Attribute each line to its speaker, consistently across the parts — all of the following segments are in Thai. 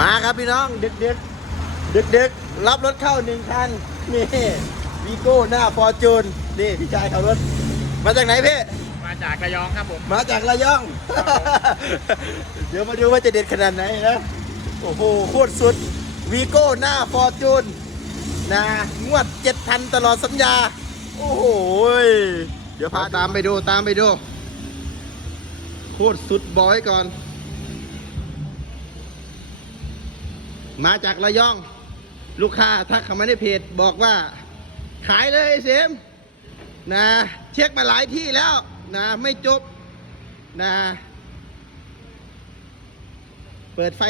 Speaker 1: มาครับพี่น้องดึกดึกดึกดึกๆรับรถเข้าหนึ่งคันนี่วีโก้หน้าฟอร์จูนนี่พี่ชายขับรถ มาจากไหนพี่
Speaker 2: มาจากระยองครับผม
Speaker 1: มาจากระยอง เดี๋ยวมาดูว่าจะเด็ดขนาดไหนนะโอ้โหโคตรสุดวีโก้หน้าฟอร์จูนนะงวดเจ็ดพันตลอดสัญญา โอ้โหยเดี๋ยวพาตามไปดูตามไปดูโคตรสุดบอยก่อน มาจากระยอง ลูกค้าทักเข้ามาในเพจบอกว่า ขายเลยเสมนะเช็คมาหลายที่แล้วนะไม่จบนะเปิดไฟ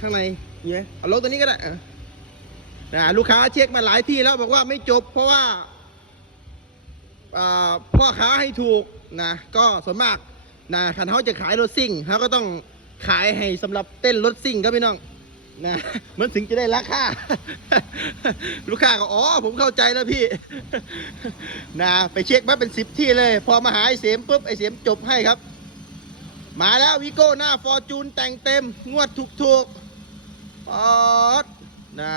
Speaker 1: ข้างในเยอะเอาลงตัวนี้ก็ได้อะนะลูกค้าเช็คมาหลายที่แล้วบอกว่าไม่จบ เพราะว่าอ่าพ่อค้าให้ถูกนะก็ส่วนมากนะคันเขาจะขายรถซิ่งเขาก็ต้องขายให้สำหรับเต้นรถซิ่งครับพี่น้อง นะมันถึงจะได้ราคาลูกค้าก็อ๋อผมเข้าใจแล้วพี่นะไปเช็คมาเป็นสิบที่เลย พอมาหาไอเสียมปุ๊บไอเสียมจบให้ครับ มาแล้ววิโก้หน้าฟอร์จูนแต่งเต็ม งวดถูกถูกๆปอดนะ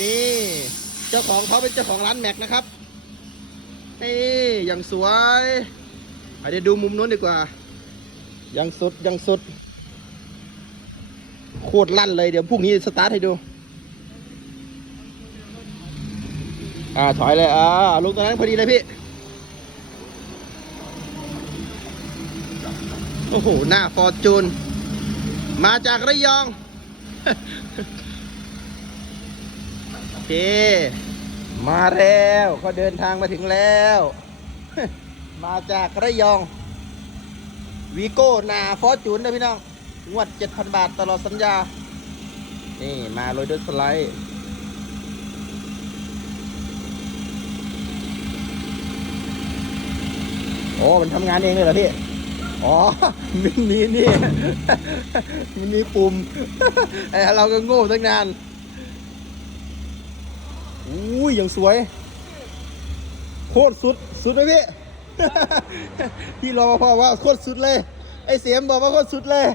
Speaker 1: นี่เจ้าของเขาเป็นเจ้าของร้านแม็กนะครับนี่อย่างสวยเดี๋ยวดูมุมนู้นดีกว่ายังสุดยังสุด คตรลั่นเลยเดี๋ยวพรุ่งนี้สตาร์ทให้ดู อ่าถอยเลยอ่าลงตรงนั้นพอดีเลยพี่ โอ้โห หน้าฟอร์จูน มาจากระยอง โอเค มาแล้วเขาเดินทางมาถึงแล้ว มาจากระยองวีโก้นาฟอร์จูนนะพี่น้อง งวด 7,000 บาทตลอดสัญญา นี่มาโรยด้วยสไลด์โอ้มันทำงานเองเลยเหรอพี่ อ๋อมันมีนี่ มันมีปุ่ม ไอ้เราก็โง่ตั้งนาน อุ้ยยังสวย โคตรสุด สุดไหมพี่ พี่รอพอว่าโคตรสุดเลย ไอ้เสียมบอกว่าโคตรสุดเลย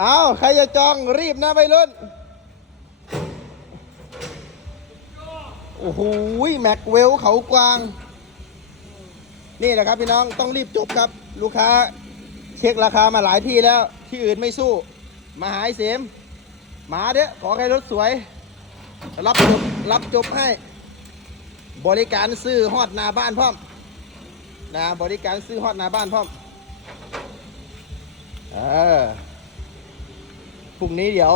Speaker 1: เอาใครจะจองรีบนะไปรุ่น โอ้โหแม็กเวลเขากวาง นี่แหละครับพี่น้องต้องรีบจบครับ ลูกค้า เช็คราคามาหลายที่แล้ว ที่อื่นไม่สู้ มาหายเสมมาเด้อขอใครรถสวย รับจบรับจบให้ บริการซื้อฮอดนาบ้านพร้อมนะบริการซื้อฮอดนาบ้านพร้อม เออพรุ่งนี้เดี๋ยว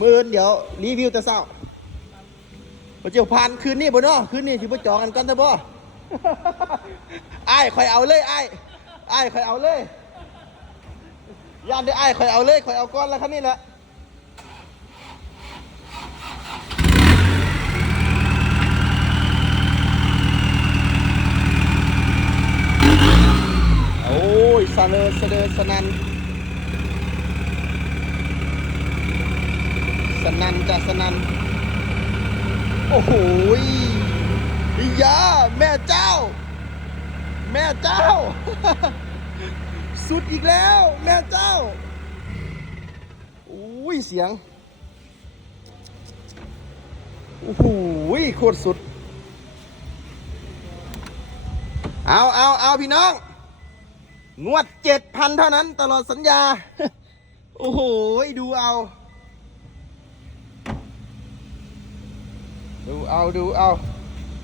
Speaker 1: มื่นเดี๋ยว รีวิวแต่เศร้าพอเจียวผ่านคืนนี้บ่เนาะคืนนี้ที่พ่จองกันกันแต่บ่ไอ้คอยเอาเลยไอ้ไอ้คอยเอาเลยย่านได้ไอ้คอยเอาเลยคอยเอาก้อนแล้วครันนี่แหละโอ้ย สะเลอสะเลอสนันสนันจะสนัน โอ้โหยอียาแม่เจ้า แม่เจ้า สุดอีกแล้ว แม่เจ้าอุ้ยเสียงโอ้โหโคตรสุด เอาเอาเอาพี่น้อง งวดเจ็ดพันเท่านั้นตลอดสัญญา โอ้โห ดูเอา ดูเอาดูเอา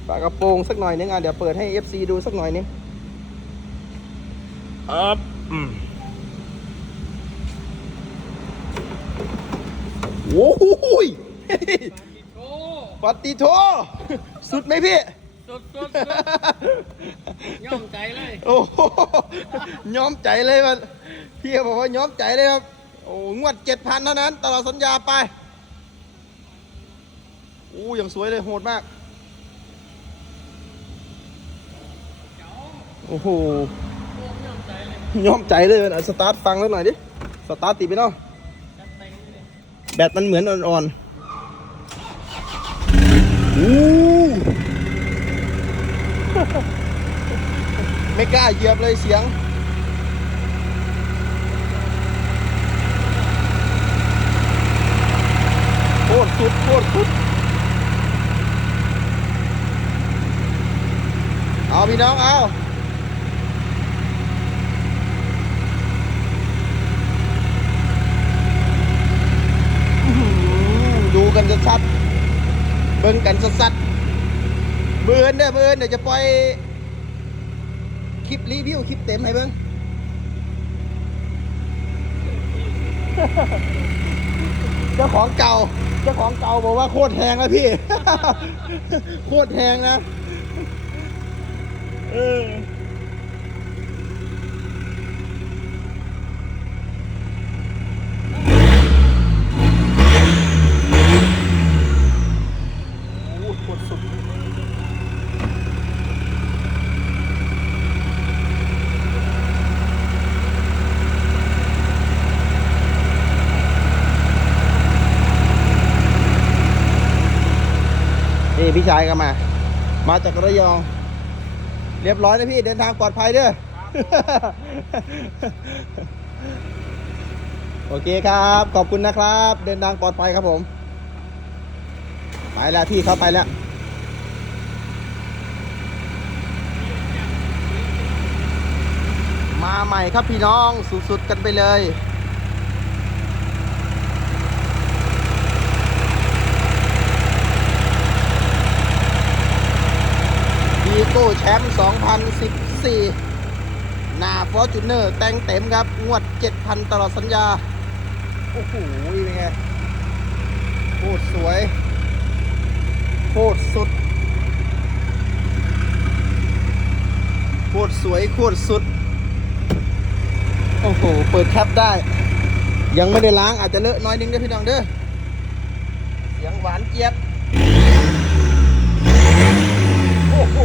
Speaker 1: ปากกระโปรงสักหน่อยนึงอะ เดี๋ยวเปิดให้ FC ดูสักหน่อยนึงอัพอืมโอ้โหย
Speaker 2: โอ้
Speaker 1: ปฏิโท สุดไหมพี่
Speaker 2: สุดสุดสุด ย่อมใจเลย
Speaker 1: โอ้โหย้อมใจเลยมันพี่เขาบอกว่าย้อมใจเลยครับ โอ้งวดเจ็ดพันเท่านั้นตลอดสัญญาไปอู้อย่างสวยเลยโหดมาก โอ้โหย้อมใจเลยมันอะสตาร์ทฟังแล้วหน่อยดิ สตาร์ทติดไปเนาะแบตมันเหมือนอ่อนๆอู้ ไม่กล้าเหยียบเลยเสียง โคตรสุดโคตรสุด เอาพี่น้องเอาดูกันจะชัด เบิ่งกันสัดๆเบือนเด้อเบือนเดี๋ยจะปล่อย คลิปรีวิวคลิปเต็มให้เบิ่งเจ้าของเก่า เจ้าของเก่าบอกว่าโคตรแพงแล้วพี่ โคตรแพงนะ เออโอ้โหโคตรสุด นี่พี่ชายก็มา มาจากระยอง เรียบร้อยนะพี่เดินทางปลอดภัยเด้อโอเคครับ ขอบคุณนะครับ เดินทางปลอดภัยครับผม ไปแล้วพี่เขาไปแล้วมาใหม่ครับพี่น้องสุดๆกันไปเลย วีโก้แชมป์2014 หน้าฟอร์จูเนอร์แต่งเต็มครับ งวด 7,000 ตลอดสัญญา โอ้โหเป็นไงโคตรสวยโคตรสุดโคตรสวยโคตรสุด โอ้โห เปิดแคปได้ ยังไม่ได้ล้างอาจจะเลอะน้อยนึงเด้อพี่น้องเด้อเสียงหวานเจี๊ยบ โอ้โห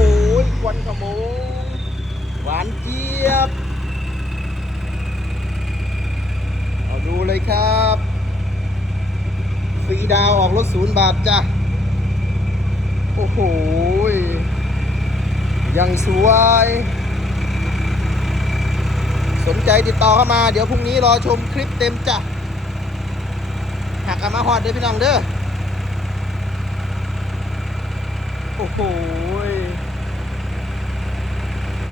Speaker 1: ควันขโมงหวานเจี๊ยบ เอาดูเลยครับฟรีดาวออกรถศูนย์บาทจ้ะ โอ้โหยังสวย สนใจติดต่อเข้ามา เดี๋ยวพรุ่งนี้รอชมคลิปเต็มจ้ะหักกันมาฮอดเด้อพี่น้องเด้อ โอ้โห